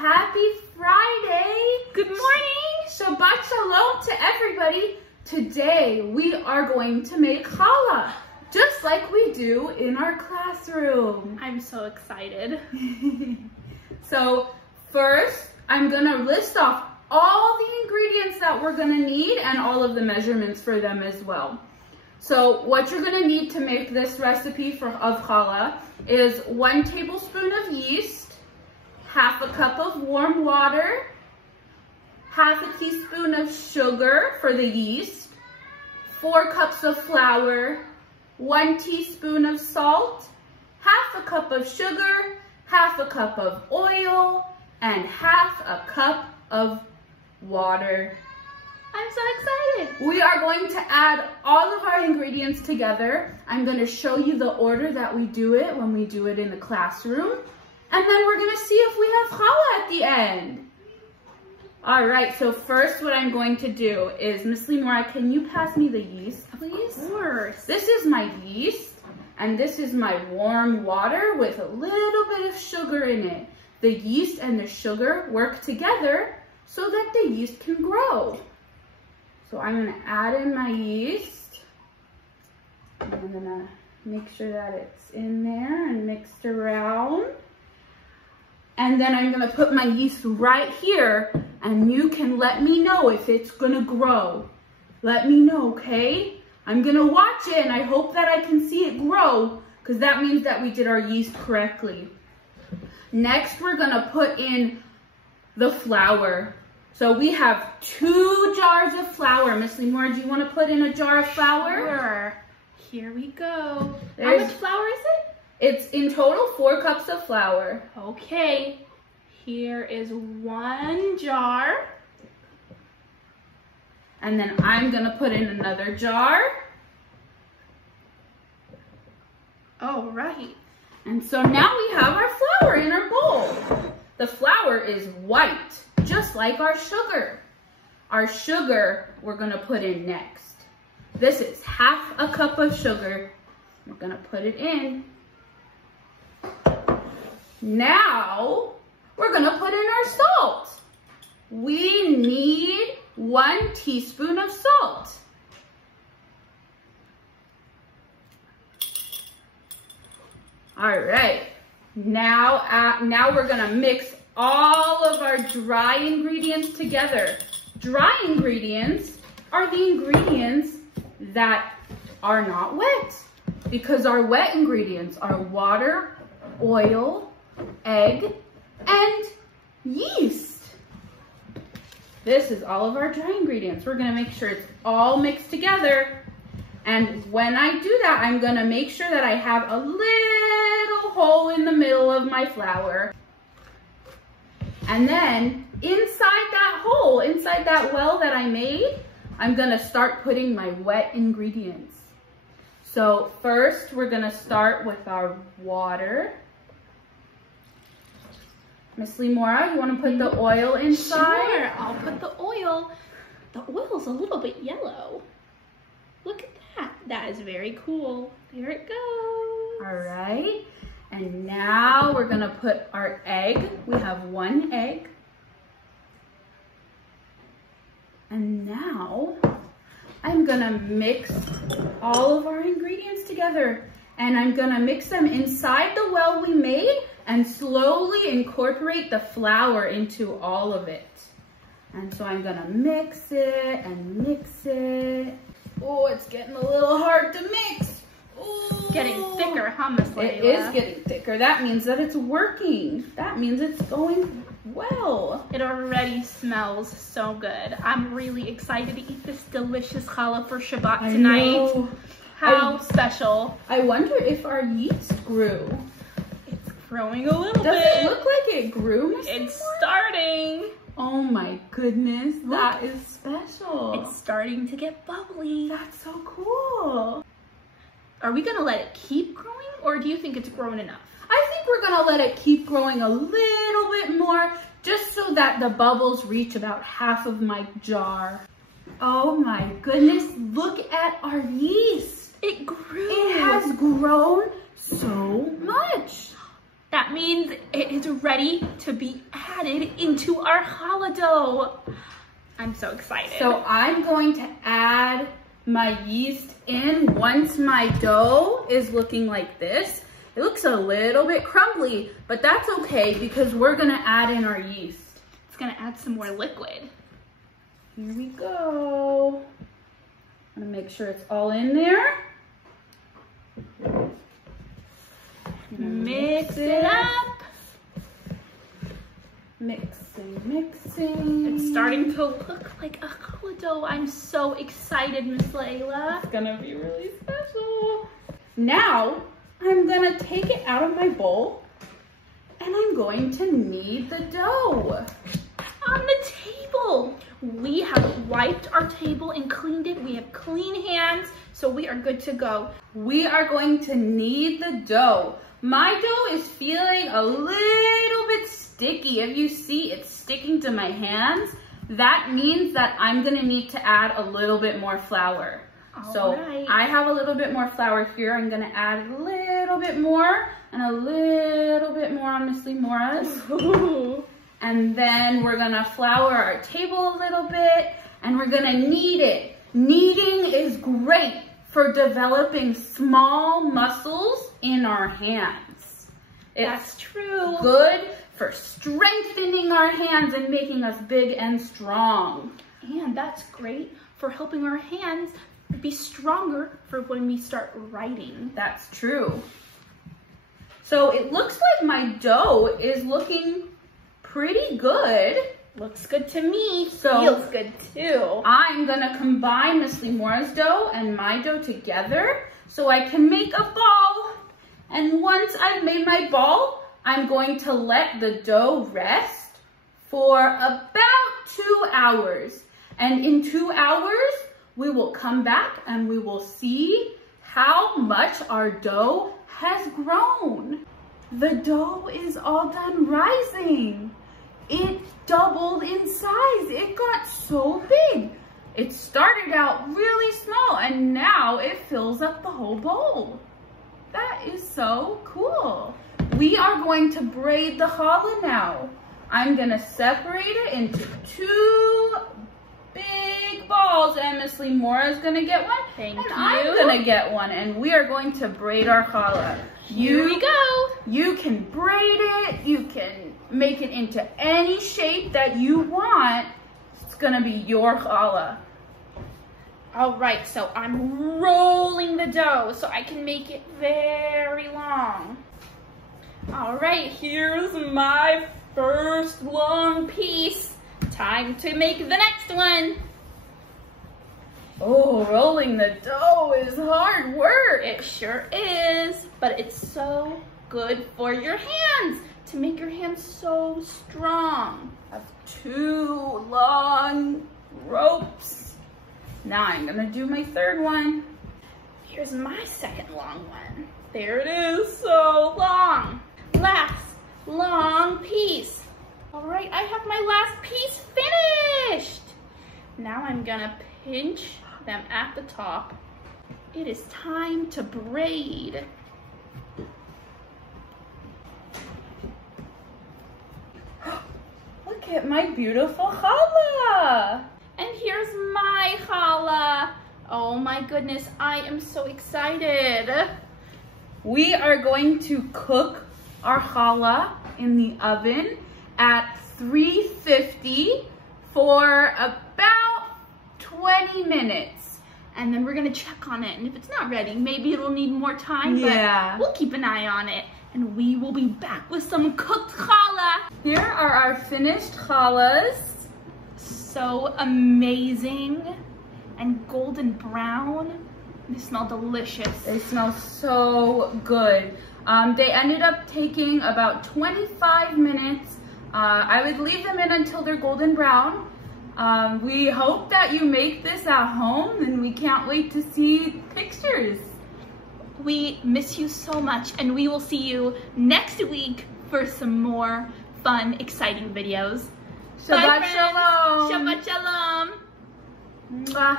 happy Friday. Good morning. Shabbat shalom to everybody. Today we are going to make challah, just like we do in our classroom. I'm so excited. So first, I'm gonna list off all the ingredients that we're gonna need and all of the measurements for them as well. So what you're gonna need to make this recipe of challah is 1 tablespoon of yeast, half a cup of warm water, half a teaspoon of sugar for the yeast, 4 cups of flour, 1 teaspoon of salt, half a cup of sugar, half a cup of oil, and half a cup of water. I'm so excited. We are going to add all of our ingredients together. I'm going to show you the order that we do it when we do it in the classroom. And then we're going to see if we have challah at the end. All right, so first what I'm going to do is, Miss Limora, can you pass me the yeast, please? Of course. This is my yeast, and this is my warm water with a little bit of sugar in it. The yeast and the sugar work together so that the yeast can grow. So I'm going to add in my yeast. And I'm going to make sure that it's in there and mixed around. And then I'm going to put my yeast right here, and you can let me know if it's going to grow. Let me know, okay? I'm going to watch it, and I hope that I can see it grow, because that means that we did our yeast correctly. Next, we're going to put in the flour. So we have 2 jars of flour. Miss Limora, do you want to put in a jar of flour? Sure. Here we go. How much flour is it? It's in total 4 cups of flour. Okay. Here is 1 jar. And then I'm going to put in another jar. All right. And so now we have our flour in our bowl. The flour is white, just like our sugar. Our sugar we're going to put in next. This is half a cup of sugar. We're going to put it in. Now we're going to put in our salt. We need 1 teaspoon of salt. All right, now we're gonna mix all of our dry ingredients together. Dry ingredients are the ingredients that are not wet, because our wet ingredients are water, oil, egg, and yeast. This is all of our dry ingredients. We're gonna make sure it's all mixed together. And when I do that, I'm gonna make sure that I have a little hole in the middle of my flour. And then inside that hole, inside that well that I made, I'm gonna start putting my wet ingredients. So first, we're gonna start with our water. Miss Limora, you wanna put the oil inside? Sure, I'll put the oil. The oil's a little bit yellow. Look at that. That is very cool. There it goes. All right. And now we're going to put our egg. We have 1 egg. And now I'm going to mix all of our ingredients together. And I'm going to mix them inside the well we made and slowly incorporate the flour into all of it. And so I'm going to mix it and mix it. Oh, it's getting a little hard to mix. Ooh. Getting thicker, huh, Miss Laela? It is getting thicker. That means that it's working. That means it's going well. It already smells so good. I'm really excited to eat this delicious challah for Shabbat tonight. How special. I wonder if our yeast grew. It's growing a little bit. Does it look like it grew, Miss It's Limora? starting. Oh my goodness, that is special. It's starting to get bubbly. That's so cool. Are we gonna let it keep growing, or do you think it's grown enough? I think we're gonna let it keep growing a little bit more, just so that the bubbles reach about half of my jar. Oh my goodness, look at our yeast. It grew. It has grown so much. That means it is ready to be added into our challah dough. I'm so excited. So I'm going to add my yeast in once my dough is looking like this. It looks a little bit crumbly, but that's okay because we're gonna add in our yeast. It's gonna add some more liquid. Here we go. I'm gonna make sure it's all in there. Mix it up. Mixing, mixing. It's starting to look like a challah dough. I'm so excited, Miss Laela. It's gonna be really special. Now, I'm gonna take it out of my bowl and I'm going to knead the dough. On the table. We have wiped our table and cleaned it. We have clean hands, so we are good to go. We are going to knead the dough. My dough is feeling a little bit sticky. If you see it's sticking to my hands, that means that I'm gonna need to add a little bit more flour. So I have a little bit more flour here. I'm gonna add a little bit more and a little bit more on Miss Limora's. And then we're gonna flour our table a little bit and we're gonna knead it. Kneading is great for developing small muscles in our hands. That's true. Good for strengthening our hands and making us big and strong. And that's great for helping our hands be stronger for when we start writing. That's true. So it looks like my dough is looking pretty good. Looks good to me. So feels good too. I'm gonna combine Miss Limora's dough and my dough together so I can make a ball. And once I've made my ball, I'm going to let the dough rest for about 2 hours. And in 2 hours, we will come back and we will see how much our dough has grown. The dough is all done rising. It doubled in size. It got so big. It started out really small and now it fills up the whole bowl. That is so cool. We are going to braid the challah now. I'm gonna separate it into 2 big balls and Miss Limora is gonna get one and I'm gonna get one and we are going to braid our challah. Here we go. You can braid it, you can make it into any shape that you want. It's gonna be your challah. All right, so I'm rolling the dough so I can make it very long. All right, here's my first long piece. Time to make the next one. Oh, rolling the dough is hard work. It sure is, but it's so good for your hands to make your hands so strong. I have 2 long ropes. Now I'm gonna do my third one. Here's my second long one. There it is, so long. Last long piece. All right, I have my last piece finished. Now I'm gonna pinch them at the top. It is time to braid. Look at my beautiful challah. And here's my challah. Oh my goodness, I am so excited. We are going to cook our challah in the oven at 350 for about 20 minutes. And then we're gonna check on it. And if it's not ready, maybe it'll need more time, yeah, but we'll keep an eye on it. And we will be back with some cooked challah. Here are our finished challahs. So amazing and golden brown. They smell delicious. They smell so good. They ended up taking about 25 minutes. I would leave them in until they're golden brown. We hope that you make this at home and we can't wait to see pictures. We miss you so much and we will see you next week for some more fun, exciting videos. Shabbat shalom. Shabbat shalom. Mwah.